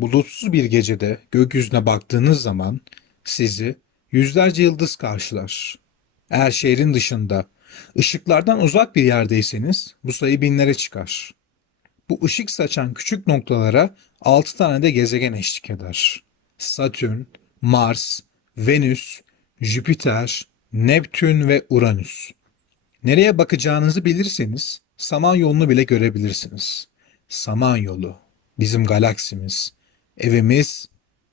Bulutsuz bir gecede gökyüzüne baktığınız zaman sizi yüzlerce yıldız karşılar. Eğer şehrin dışında, ışıklardan uzak bir yerdeyseniz bu sayı binlere çıkar. Bu ışık saçan küçük noktalara 6 tane de gezegen eşlik eder. Satürn, Mars, Venüs, Jüpiter, Neptün ve Uranüs. Nereye bakacağınızı bilirseniz Samanyolu'nu bile görebilirsiniz. Samanyolu, bizim galaksimiz, evimiz,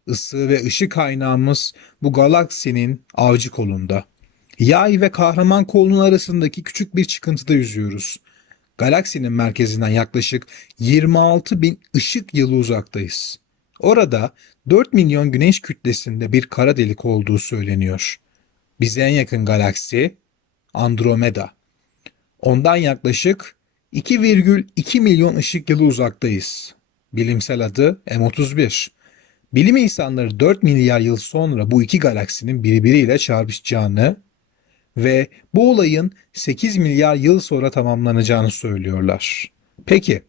ısı ve ışık kaynağımız bu galaksinin avcı kolunda. Yay ve kahraman kolunun arasındaki küçük bir çıkıntıda yüzüyoruz. Galaksinin merkezinden yaklaşık 26 bin ışık yılı uzaktayız. Orada 4 milyon güneş kütlesinde bir kara delik olduğu söyleniyor. Bize en yakın galaksi Andromeda. Ondan yaklaşık 2,2 milyon ışık yılı uzaktayız. Bilimsel adı M31. Bilim insanları 4 milyar yıl sonra bu iki galaksinin birbiriyle çarpışacağını ve bu olayın 8 milyar yıl sonra tamamlanacağını söylüyorlar. Peki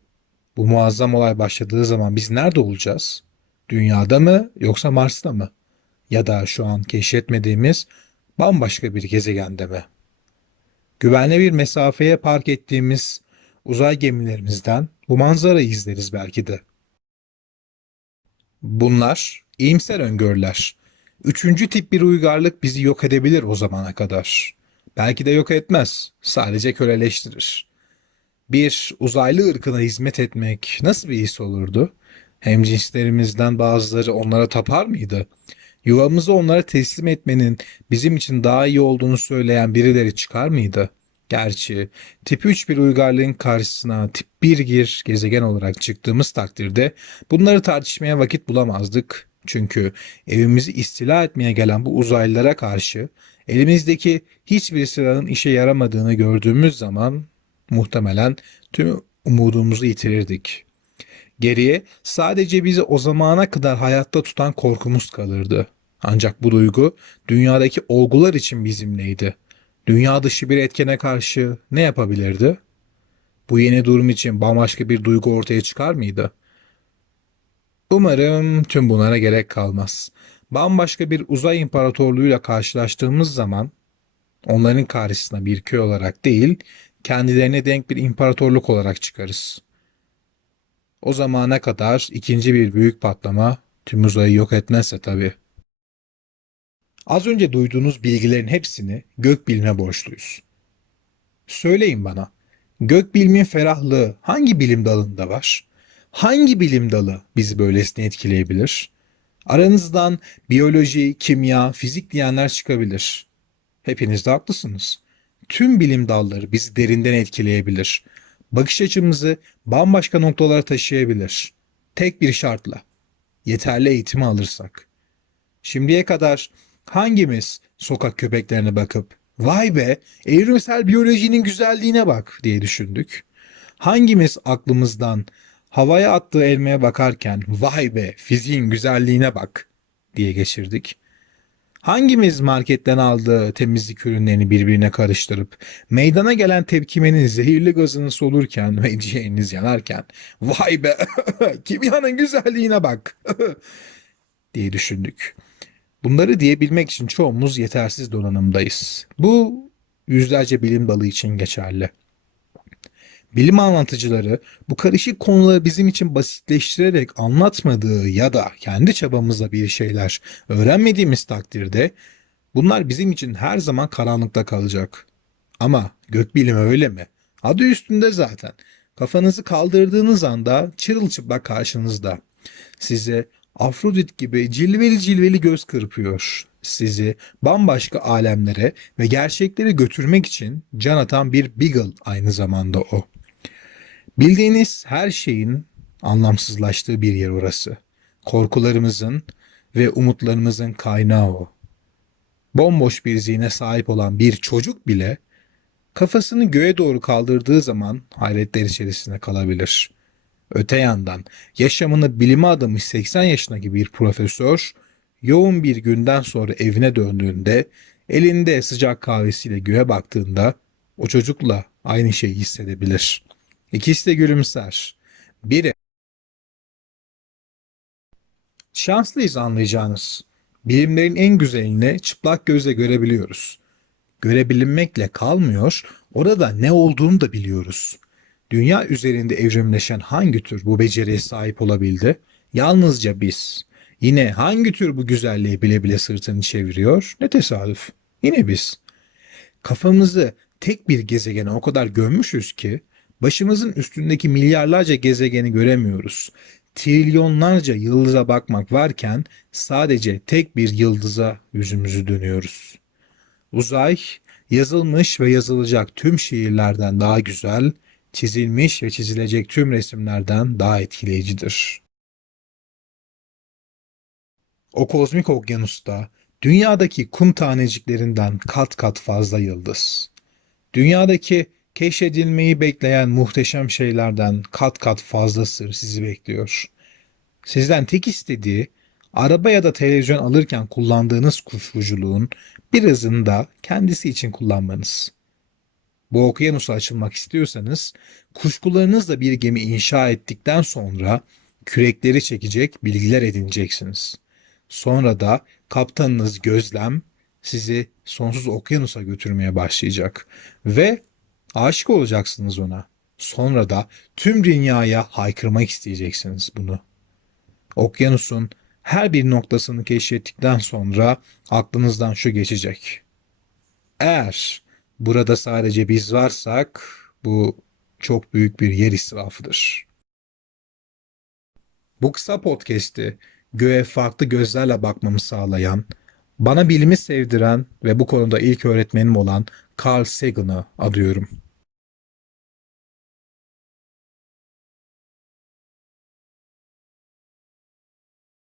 bu muazzam olay başladığı zaman biz nerede olacağız? Dünyada mı yoksa Mars'ta mı? Ya da şu an keşfetmediğimiz bambaşka bir gezegende mi? Güvenli bir mesafeye park ettiğimiz uzay gemilerimizden bu manzarayı izleriz belki de. Bunlar iyimser öngörüler. Üçüncü tip bir uygarlık bizi yok edebilir o zamana kadar. Belki de yok etmez, sadece köleleştirir. Bir uzaylı ırkına hizmet etmek nasıl bir his olurdu? Hem cinslerimizden bazıları onlara tapar mıydı? Yuvamızı onlara teslim etmenin bizim için daha iyi olduğunu söyleyen birileri çıkar mıydı? Gerçi tip 3 bir uygarlığın karşısına tip 1 gir gezegen olarak çıktığımız takdirde bunları tartışmaya vakit bulamazdık. Çünkü evimizi istila etmeye gelen bu uzaylılara karşı elimizdeki hiçbir silahın işe yaramadığını gördüğümüz zaman muhtemelen tüm umudumuzu yitirirdik. Geriye sadece bizi o zamana kadar hayatta tutan korkumuz kalırdı. Ancak bu duygu dünyadaki olgular için bizimleydi. Dünya dışı bir etkene karşı ne yapabilirdi? Bu yeni durum için bambaşka bir duygu ortaya çıkar mıydı? Umarım tüm bunlara gerek kalmaz. Bambaşka bir uzay imparatorluğuyla karşılaştığımız zaman onların karşısına bir köy olarak değil, kendilerine denk bir imparatorluk olarak çıkarız. O zamana kadar ikinci bir büyük patlama tüm uzayı yok etmezse tabii. Az önce duyduğunuz bilgilerin hepsini gökbilime borçluyuz. Söyleyin bana, gökbilimin ferahlığı hangi bilim dalında var? Hangi bilim dalı bizi böylesine etkileyebilir? Aranızdan biyoloji, kimya, fizik diyenler çıkabilir. Hepiniz de haklısınız. Tüm bilim dalları bizi derinden etkileyebilir. Bakış açımızı bambaşka noktalara taşıyabilir. Tek bir şartla. Yeterli eğitimi alırsak. Şimdiye kadar hangimiz sokak köpeklerine bakıp vay be evrimsel biyolojinin güzelliğine bak diye düşündük? Hangimiz aklımızdan havaya attığı elmaya bakarken vay be fiziğin güzelliğine bak diye geçirdik? Hangimiz marketten aldığı temizlik ürünlerini birbirine karıştırıp meydana gelen tepkimenin zehirli gazını solurken ve ciğeriniz yanarken vay be kimyanın güzelliğine bak diye düşündük. Bunları diyebilmek için çoğumuz yetersiz donanımdayız. Bu yüzlerce bilim dalı için geçerli. Bilim anlatıcıları bu karışık konuları bizim için basitleştirerek anlatmadığı ya da kendi çabamızla bir şeyler öğrenmediğimiz takdirde bunlar bizim için her zaman karanlıkta kalacak. Ama gökbilimi öyle mi? Adı üstünde zaten. Kafanızı kaldırdığınız anda çırılçıplak karşınızda. Size Afrodit gibi cilveli cilveli göz kırpıyor. Sizi bambaşka alemlere ve gerçekleri götürmek için can atan bir beagle aynı zamanda o. Bildiğiniz her şeyin anlamsızlaştığı bir yer orası. Korkularımızın ve umutlarımızın kaynağı o. Bomboş bir zihne sahip olan bir çocuk bile kafasını göğe doğru kaldırdığı zaman hayretler içerisinde kalabilir. Öte yandan yaşamını bilime adamış 80 yaşındaki bir profesör yoğun bir günden sonra evine döndüğünde elinde sıcak kahvesiyle göğe baktığında o çocukla aynı şeyi hissedebilir. İkisi de gülümser. Biri Şanslıyız anlayacağınız. Bilimlerin en güzelini çıplak gözle görebiliyoruz. Görebilinmekle kalmıyor, orada ne olduğunu da biliyoruz. Dünya üzerinde evrimleşen hangi tür bu beceriye sahip olabildi? Yalnızca biz. Yine hangi tür bu güzelliği bile bile sırtını çeviriyor? Ne tesadüf. Yine biz. Kafamızı tek bir gezegene o kadar gömmüşüz ki başımızın üstündeki milyarlarca gezegeni göremiyoruz. Trilyonlarca yıldıza bakmak varken sadece tek bir yıldıza yüzümüzü dönüyoruz. Uzay yazılmış ve yazılacak tüm şiirlerden daha güzel, çizilmiş ve çizilecek tüm resimlerden daha etkileyicidir. O kozmik okyanusta dünyadaki kum taneciklerinden kat kat fazla yıldız. Dünyadaki keşfedilmeyi bekleyen muhteşem şeylerden kat kat fazla sır sizi bekliyor. Sizden tek istediği araba ya da televizyon alırken kullandığınız kuşkuculuğun birazını da kendisi için kullanmanız. Bu okyanusa açılmak istiyorsanız kuşkularınızla bir gemi inşa ettikten sonra kürekleri çekecek bilgiler edineceksiniz. Sonra da kaptanınız Gözlem sizi sonsuz okyanusa götürmeye başlayacak ve aşık olacaksınız ona. Sonra da tüm dünyaya haykırmak isteyeceksiniz bunu. Okyanusun her bir noktasını keşfettikten sonra aklınızdan şu geçecek. Eğer burada sadece biz varsak bu çok büyük bir yer israfıdır. Bu kısa podcast'i göğe farklı gözlerle bakmamı sağlayan, bana bilimi sevdiren ve bu konuda ilk öğretmenim olan Carl Sagan'ı adıyorum.